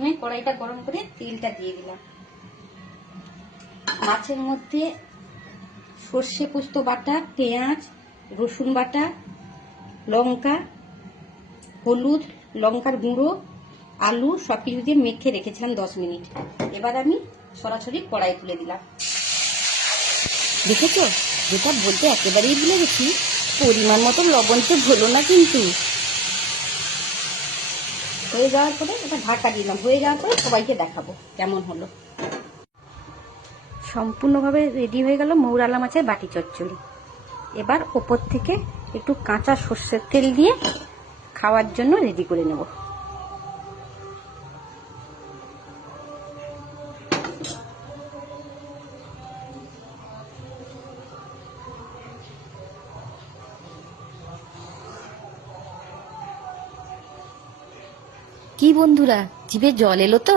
প্রথমে কড়াইটা গরম করে তেলটা দিয়ে দিলাম। মাছের মধ্যে সর্ষে পোস্ত বাটা, পেঁয়াজ, রসুন বাটা, লঙ্কা, হলুদ, লঙ্কার গুঁড়ো, আলু সবকিছু দিয়ে মেখে রেখেছিলাম 10 মিনিট। এবার আমি সরাসরি কড়াই তুলে দিলাম। দেখেছো, যেটা বলতে একেবারেই ভুলে গেছি, পরিমাণ মতো লবণ তো হলো না কিন্তু। হয়ে যাওয়ার পরে এটা ঢাকা দিলাম। হয়ে যাওয়ার পরে সবাইকে দেখাবো কেমন হলো। সম্পূর্ণভাবে রেডি হয়ে গেল মৌরালা মাছের বাটি চচ্চড়ি। এবার ওপর থেকে একটু কাঁচা সর্ষের তেল দিয়ে খাওয়ার জন্য রেডি করে নেব। কি বন্ধুরা, জিভে জল এলো তো?